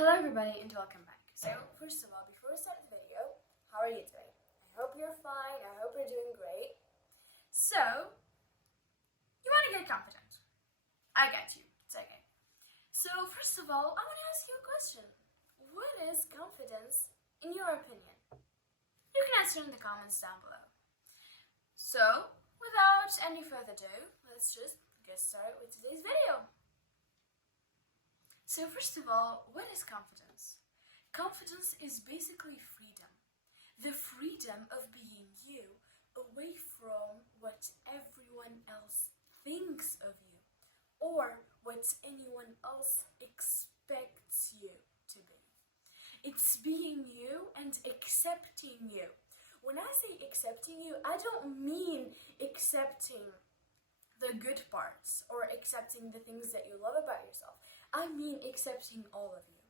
Hello everybody and welcome back. So first of all, before we start the video, how are you doing? I hope you're fine, I hope you're doing great. So, you want to get confident. I get you, it's okay. So first of all, I want to ask you a question. What is confidence in your opinion? You can answer in the comments down below. So, without any further ado, let's just get started with today's video. So first of all, what is confidence? Confidence is basically freedom. The freedom of being you away from what everyone else thinks of you or what anyone else expects you to be. It's being you and accepting you. When I say accepting you, I don't mean accepting the good parts or accepting the things that you love about yourself. I mean accepting all of you.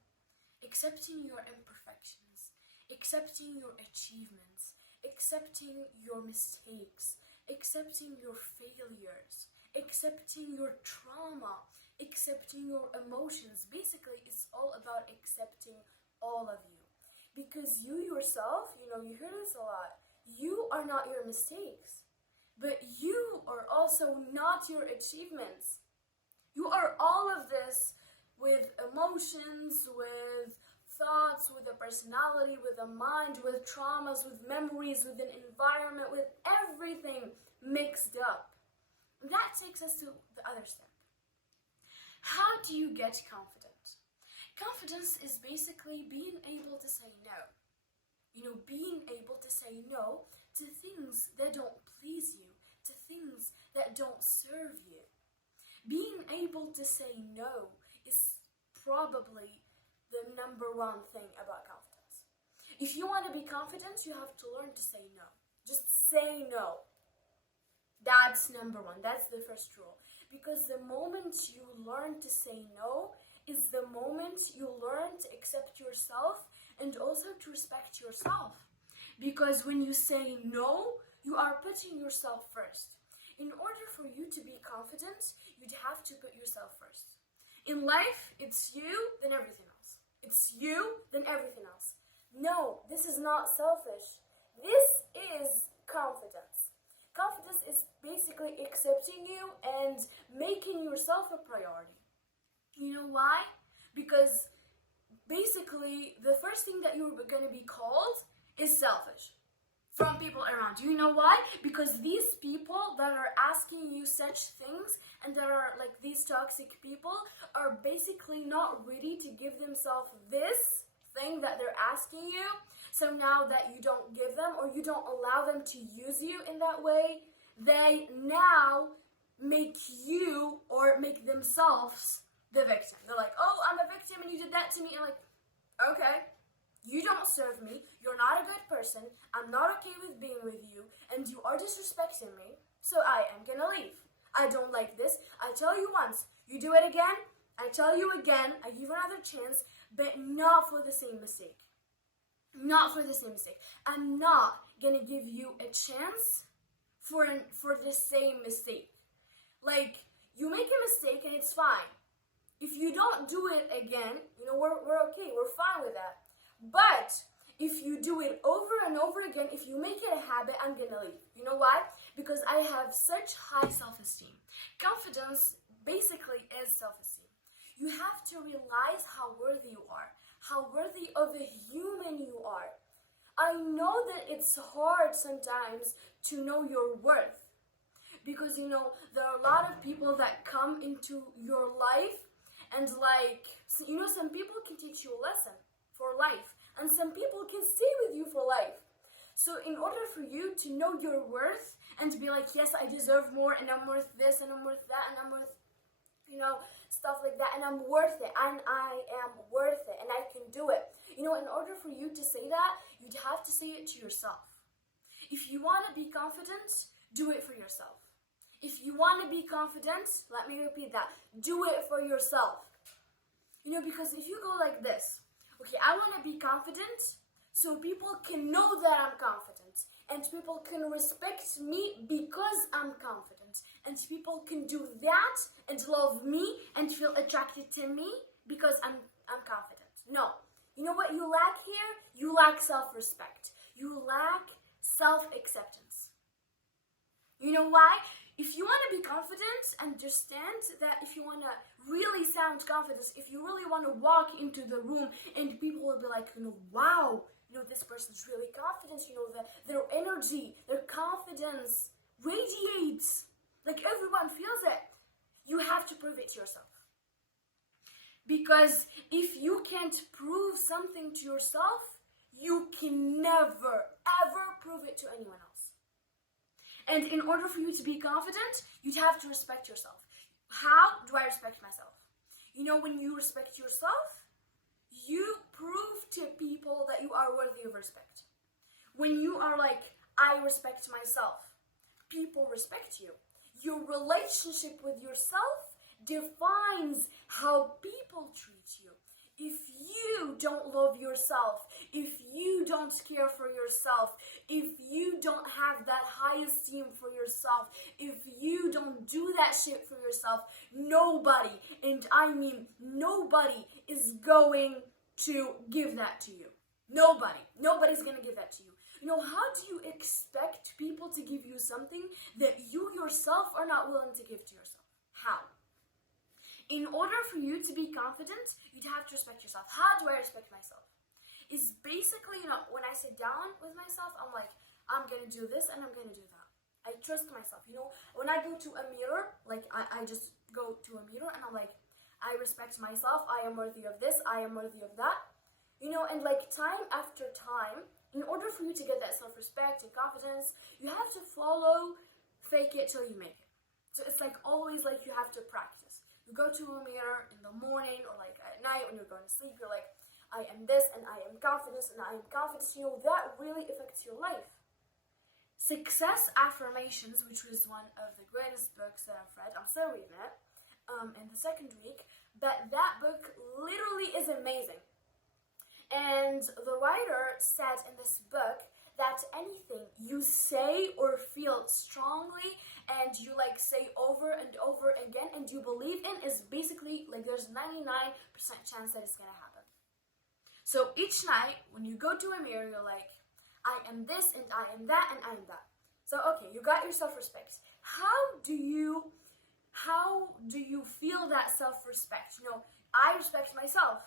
Accepting your imperfections, accepting your achievements, accepting your mistakes, accepting your failures, accepting your trauma, accepting your emotions. Basically, it's all about accepting all of you. Because you yourself, you hear this a lot, you are not your mistakes. But you are also not your achievements. You are all of this with emotions, with thoughts, with a personality, with a mind, with traumas, with memories, with an environment, with everything mixed up. And that takes us to the other step. How do you get confident? Confidence is basically being able to say no. Being able to say no to things that don't please you, to things that don't serve you. Being able to say no is probably the number one thing about confidence. If you want to be confident, you have to learn to say no. Just say no. That's number one. That's the first rule. Because the moment you learn to say no is the moment you learn to accept yourself and also to respect yourself. Because when you say no, you are putting yourself first. In order for you to be confident, you'd have to put yourself first. In life, it's you, then everything else. It's you, then everything else. No, this is not selfish. This is confidence. Confidence is basically accepting you and making yourself a priority. You know why? Because basically, the first thing that you're going to be called is selfish from people around you. You know why? Because these people that are asking you such things and that are like these toxic people are basically not ready to give themselves this thing that they're asking you. So now that you don't give them or you don't allow them to use you in that way, they now make you or make themselves the victim. They're like, oh, I'm a victim and you did that to me. And like, okay. You don't serve me, you're not a good person, I'm not okay with being with you, and you are disrespecting me, so I am gonna leave. I don't like this. I tell you once, you do it again, I tell you again, I give you another chance, but not for the same mistake. Not for the same mistake. I'm not gonna give you a chance for the same mistake. Like, you make a mistake and it's fine. If you don't do it again, we're okay, we're fine with that. But if you do it over and over again, if you make it a habit, I'm gonna leave. You know why? Because I have such high self-esteem. Confidence basically is self-esteem. You have to realize how worthy you are, how worthy of a human you are. I know that it's hard sometimes to know your worth. Because, there are a lot of people that come into your life and some people can teach you a lesson for life, and some people can stay with you for life. So in order for you to know your worth and to be like, yes, I deserve more, and I'm worth this, and I'm worth that, and I'm worth, stuff like that, and I'm worth it, and I am worth it, and I can do it. In order for you to say that, you'd have to say it to yourself. If you want to be confident, do it for yourself. If you want to be confident, let me repeat that, do it for yourself. Because if you go like this, okay, I want to be confident so people can know that I'm confident and people can respect me because I'm confident and people can do that and love me and feel attracted to me because I'm confident. No. You know what you lack here? You lack self-respect. You lack self-acceptance. You know why? If you want to be confident, understand that if you want to really sound confident, if you really want to walk into the room and people will be like, wow, this person's really confident, their energy, their confidence radiates. Like everyone feels it. You have to prove it to yourself. Because if you can't prove something to yourself, you can never, ever prove it to anyone else. And in order for you to be confident, you'd have to respect yourself. How do I respect myself? When you respect yourself, you prove to people that you are worthy of respect. When you are like, I respect myself, people respect you. Your relationship with yourself defines how people treat you. If you don't love yourself, if you don't care for yourself, if you don't have that high esteem for yourself, if you don't do that shit for yourself, nobody, and I mean nobody, is going to give that to you. Nobody. Nobody's gonna give that to you. How do you expect people to give you something that you yourself are not willing to give to yourself? How? In order for you to be confident, you'd have to respect yourself. How do I respect myself? It's basically, when I sit down with myself, I'm like, I'm going to do this and I'm going to do that. I trust myself. When I go to a mirror, like I just go to a mirror and I'm like, I respect myself. I am worthy of this. I am worthy of that. And like time after time, in order for you to get that self-respect and confidence, you have to follow fake it till you make it. So it's like always like you have to practice. You go to a mirror in the morning or like at night when you're going to sleep, you're like, I am this and I am confident and I am confident. That really affects your life. Success Affirmations, which was one of the greatest books that I've read. I'm still reading it in the second week, but that book literally is amazing. And the writer said in this book that anything you say or feel strongly and you like say over and over again and you believe in is basically like there's 99% chance that it's gonna happen. So each night when you go to a mirror, you're like, I am this and I am that and I am that. So okay, you got your self-respect. How do you feel that self-respect? I respect myself.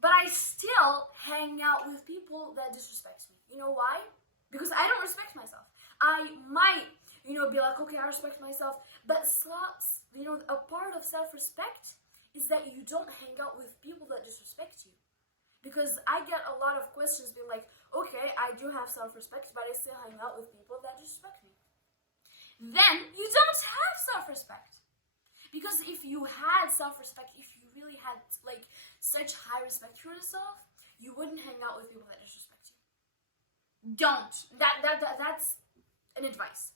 But I still hang out with people that disrespect me. You know why? Because I don't respect myself. I might, be like, okay, I respect myself. But a part of self-respect is that you don't hang out with people that disrespect you. Because I get a lot of questions being like, okay, I do have self-respect, but I still hang out with people that disrespect me. Then you don't have self-respect. Because if you had self-respect, if you really had like such high respect for yourself, you wouldn't hang out with people that disrespect you. Don't. That's an advice.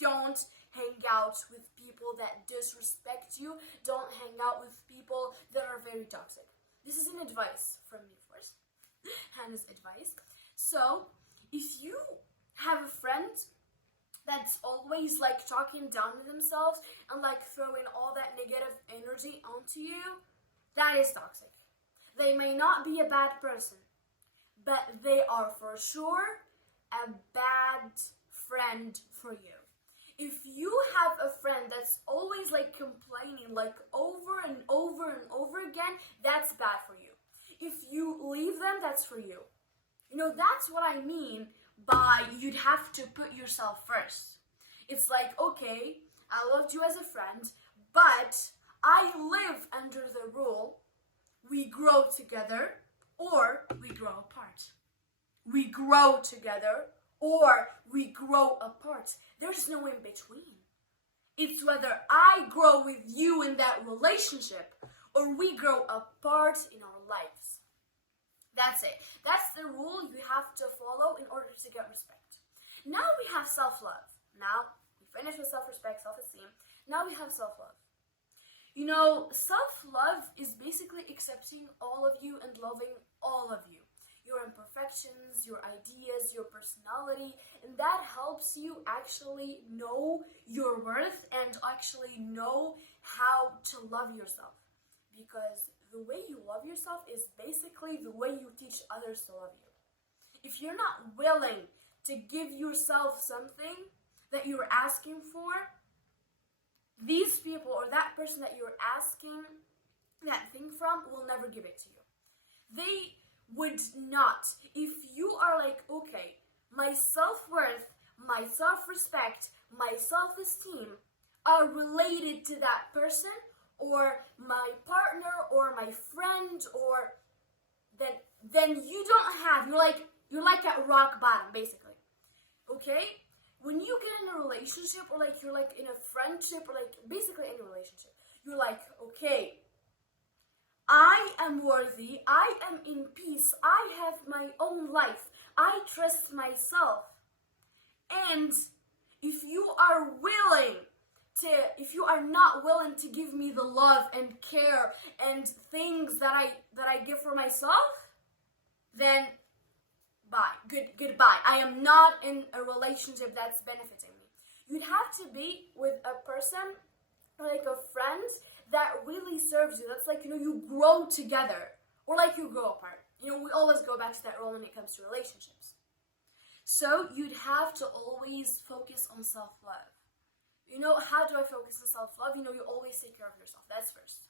Don't hang out with people that disrespect you. Don't hang out with people that are very toxic. This is an advice from me, of course. Hannah's advice. So, if you have a friend that's always like talking down to themselves and like throwing all that negative energy onto you, that is toxic. They may not be a bad person, but they are for sure a bad friend for you. If you have a friend that's always like complaining like over and over and over again, that's bad for you. If you leave them, that's for you. That's what I mean by you'd have to put yourself first. It's like, okay, I loved you as a friend, but I live under the rule, we grow together or we grow apart. We grow together or we grow apart. There's no in between. It's whether I grow with you in that relationship or we grow apart in our lives. That's it. That's the rule you have to follow in order to get respect. Now we have self-love. Now we finished with self-respect, self-esteem. Now we have self-love. Self-love is basically accepting all of you and loving all of you. Your imperfections, your ideas, your personality, and that helps you actually know your worth and actually know how to love yourself. Because the way you love yourself is basically the way you teach others to love you. If you're not willing to give yourself something that you're asking for, these people or that person that you're asking that thing from will never give it to you. They would not. If you are like, okay, my self-worth, my self-respect, my self-esteem are related to that person or my partner or my friend, or then you don't have, you're like at rock bottom basically. Okay? When you get in a relationship or like you're like in a friendship or like basically any relationship, you're like, okay, I am worthy, I am in peace, I have my own life, I trust myself. And if you are not willing to give me the love and care and things that I give for myself, then bye. Goodbye. I am not in a relationship that's benefiting me. You'd have to be with a person, like a friend, that really serves you. That's like, you grow together. Or like you grow apart. We always go back to that role when it comes to relationships. So you'd have to always focus on self-love. How do I focus on self-love? You always take care of yourself. That's first.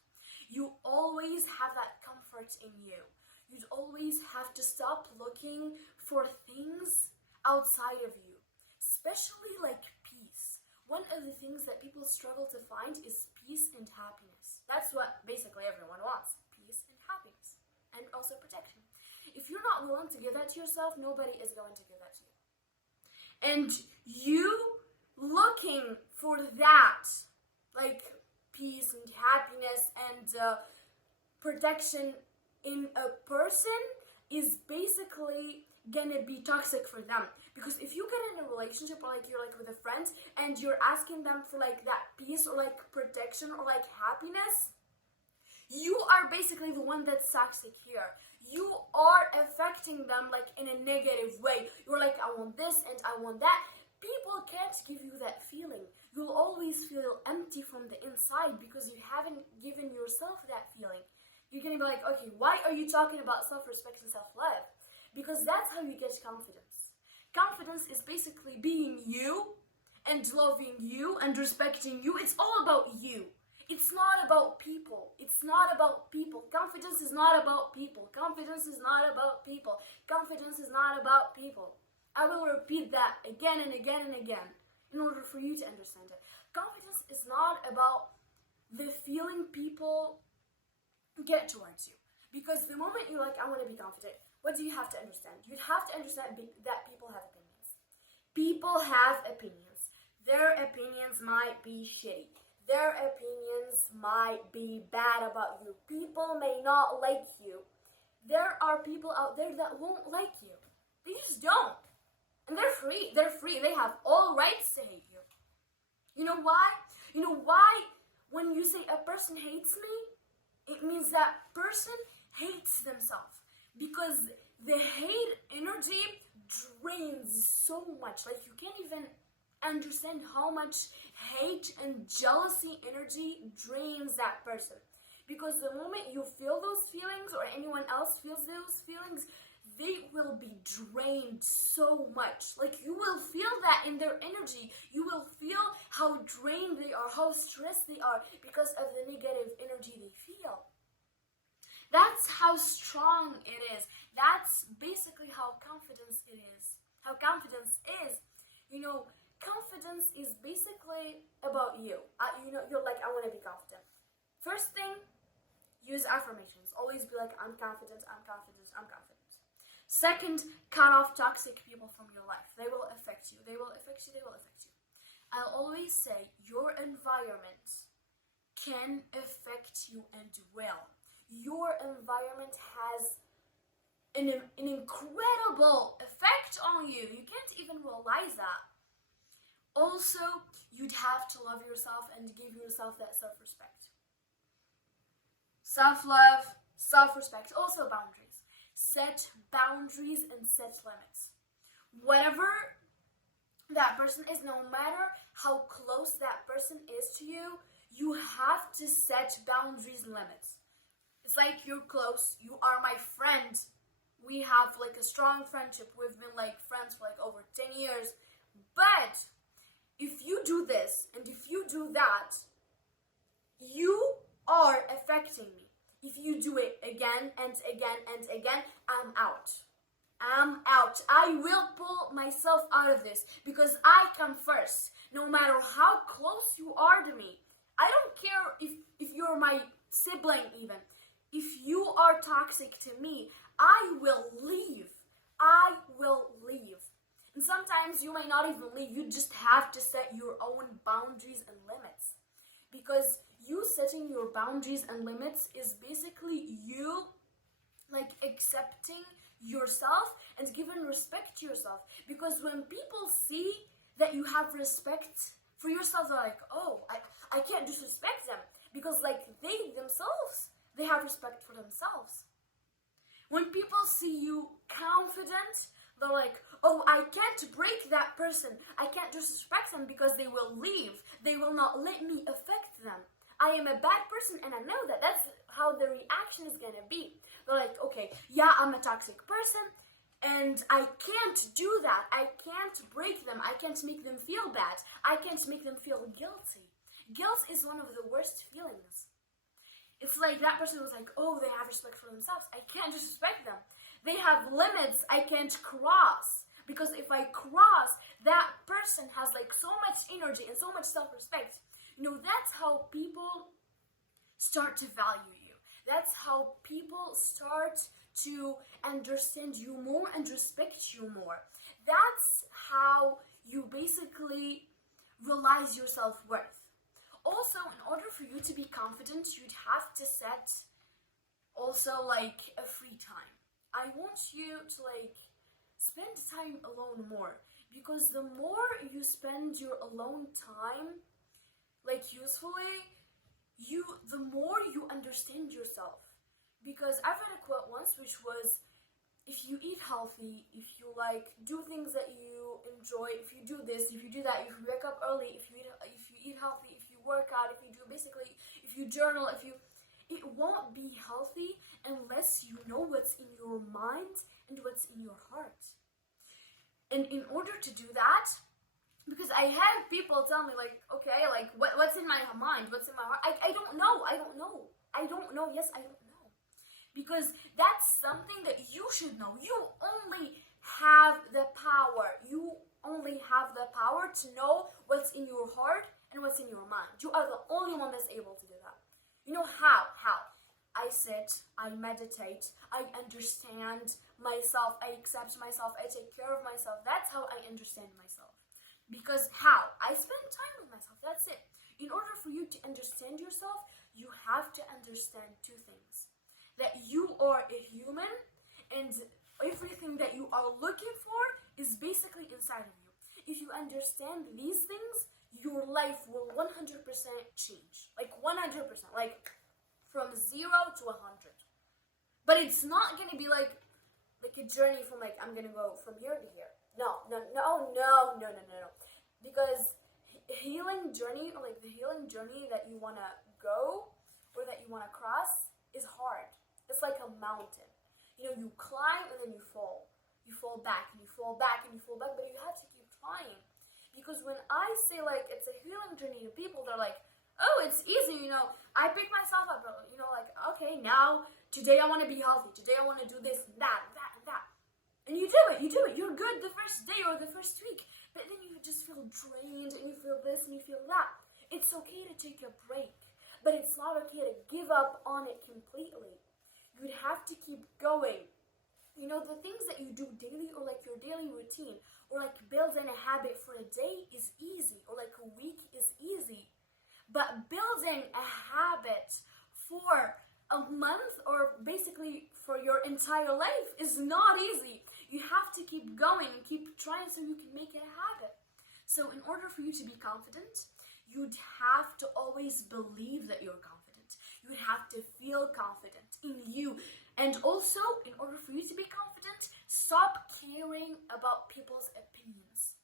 You always have that comfort in you. You'd always have to stop looking for things outside of you, especially like peace. One of the things that people struggle to find is peace and happiness. That's what basically everyone wants, peace and happiness, and also protection. If you're not willing to give that to yourself, nobody is going to give that to you. And you looking for that, like peace and happiness and protection in a person, is basically gonna be toxic for them. Because if you get in a relationship or like you're like with a friend and you're asking them for like that peace or like protection or like happiness, you are basically the one that's toxic here. You are affecting them like in a negative way. You're like, I want this and I want that. People can't give you that feeling. You'll always feel empty from the inside because you haven't given yourself that feeling. You're gonna be like, okay, why are you talking about self-respect and self-love? Because that's how you get confidence. Confidence is basically being you and loving you and respecting you. It's all about you. It's not about people. It's not about people. Confidence is not about people. Confidence is not about people. Confidence is not about people. I will repeat that again and again and again in order for you to understand it. Confidence is not about the feeling people get towards you. Because the moment you're like, I want to be confident, what do you have to understand? You have to understand that people have opinions. People have opinions. Their opinions might be shitty. Their opinions might be bad about you. People may not like you. There are people out there that won't like you. They just don't. And they're free. They're free. They have all rights to hate you. You know why? You know why when you say a person hates me, it means that person hates themselves. Because the hate energy drains so much. Like, you can't even understand how much hate and jealousy energy drains that person. Because the moment you feel those feelings or anyone else feels those feelings, they will be drained so much. Like, you will feel that in their energy. You will feel how drained they are, how stressed they are because of the negative energy they feel. That's how strong it is. That's basically how confidence it is. How confidence is. Confidence is basically about you. You're like, I want to be confident. First thing, use affirmations. Always be like, I'm confident, I'm confident, I'm confident. Second, cut off toxic people from your life. They will affect you. They will affect you. They will affect you. I'll always say your environment can affect you and will. Your environment has an incredible effect on you. You can't even realize that. Also, you'd have to love yourself and give yourself that self-respect. Self-love, self-respect, also boundaries. Set boundaries and set limits. Whatever that person is, no matter how close that person is to you, you have to set boundaries and limits. It's like you're close, you are my friend. We have like a strong friendship. We've been like friends for like over 10 years. But if you do this and if you do that, you are affecting me. If you do it again and again and again, I'm out. I'm out. I will pull myself out of this because I come first, no matter how close you are to me. I don't care if you're my sibling even. If you are toxic to me, I will leave. I will leave. And sometimes you may not even leave. You just have to set your own boundaries and limits. Because you setting your boundaries and limits is basically you like accepting yourself and giving respect to yourself. Because when people see that you have respect for yourself, they're like, oh, I can't disrespect them. Because like they themselves, they have respect for themselves. When people see you confident, they're like, oh, I can't break that person. I can't disrespect them because they will leave. They will not let me affect them. I am a bad person and I know that. That's how the reaction is gonna be. They're like, okay, yeah, I'm a toxic person and I can't do that. I can't break them. I can't make them feel bad. I can't make them feel guilty. Guilt is one of the worst feelings. It's like that person was like, oh, they have respect for themselves. I can't disrespect them. They have limits I can't cross. Because if I cross, that person has like so much energy and so much self-respect. You know, that's how people start to value you. That's how people start to understand you more and respect you more. That's how you basically realize your self-worth. Also, in order for you to be confident, you'd have to set also like a free time. I want you to like spend time alone more, because the more you spend your alone time like usefully, the more you understand yourself. Because I've read a quote once which was, if you eat healthy, if you like do things that you enjoy, if you do this, if you do that, if you wake up early, if you eat healthy, if you work out, if you do basically, if you journal, it won't be healthy unless you know what's in your mind and what's in your heart. And in order to do that, because I have people tell me like, okay, like what's in my mind, what's in my heart? I don't know. Yes, I don't know. Because that's something that you should know. You only have the power. You only have the power to know what's in your heart and what's in your mind. You are the only one that's able to do that. You know how? I sit, I meditate, I understand myself, I accept myself, I take care of myself. That's how I understand myself. Because how? I spend time with myself, that's it. In order for you to understand yourself, you have to understand two things. That you are a human and everything that you are looking for is basically inside of you. If you understand these things, your life will 100% change. Like 100%. Like from 0 to 100. But it's not going to be like a journey from like, I'm going to go from here to here. No. Because healing journey, or like the healing journey that you want to go or that you want to cross is hard. It's like a mountain. You know, you climb and then you fall. You fall back and you fall back and you fall back, but you have to keep trying. Because when I say like it's a healing journey to people, they're like, oh, it's easy, you know, I pick myself up, you know, like, okay, now, today I want to be healthy, today I want to do this and that, and that, and that. And you do it, you're good the first day or the first week, but then you just feel drained and you feel this and you feel that. It's okay to take a break, but it's not okay to give up on it completely. You'd have to keep going. You know, the things that you do daily or like your daily routine or like building a habit for a day is easy or like a week is easy. But building a habit for a month or basically for your entire life is not easy. You have to keep going and keep trying so you can make it a habit. So in order for you to be confident, you'd have to always believe that you're confident. You'd have to feel confident in you. And also, in order for you to be confident, stop caring about people's opinions.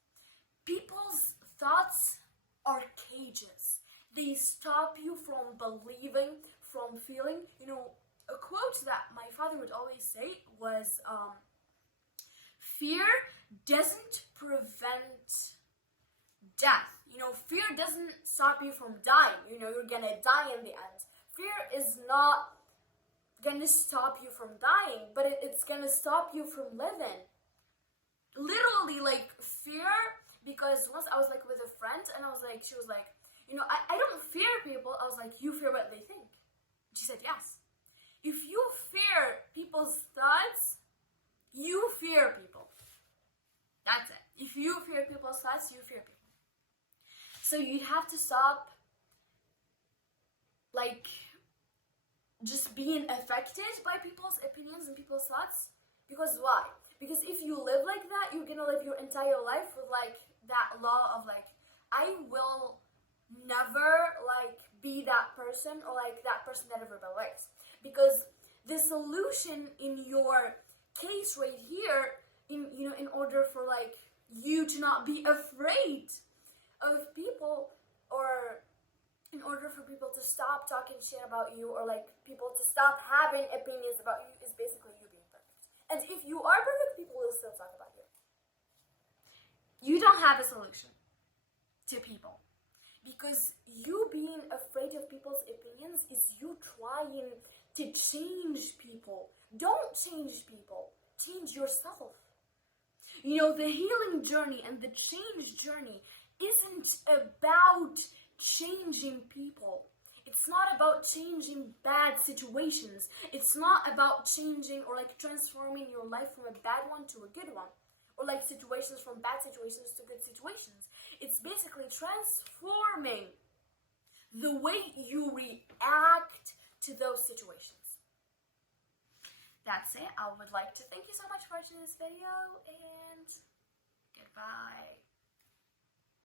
People's thoughts are cages. They stop you from believing, from feeling. You know, a quote that my father would always say was, fear doesn't prevent death. Fear doesn't stop you from dying. You're gonna die in the end. Fear is not gonna stop you from dying, but it's gonna stop you from living. Literally, like, fear, because once I was like with a friend and she was like, I don't fear people. I was like, you fear what they think? She said, yes. If you fear people's thoughts, you fear people. That's it. If you fear people's thoughts, you fear people. So you'd have to stop, like, just being affected by people's opinions and people's thoughts. Because why? Because if you live like that, you're gonna live your entire life with, like, that law of, like, I will never, like, be that person, or, like, that person that everybody likes. Because the solution in your case right here, in order for, like, you to not be afraid of people, or in order for people to stop talking shit about you, or, like, people to stop having opinions about you, is basically you being perfect. And if you are perfect, people will still talk about you. You don't have a solution to people. Because you being afraid of people's opinions is you trying to change people. Don't change people. Change yourself. The healing journey and the change journey isn't about changing people. It's not about changing bad situations. It's not about changing or, like, transforming your life from a bad one to a good one. Or, like, situations from bad situations to good situations. It's basically transforming the way you react to those situations. That's it. I would like to thank you so much for watching this video, and goodbye.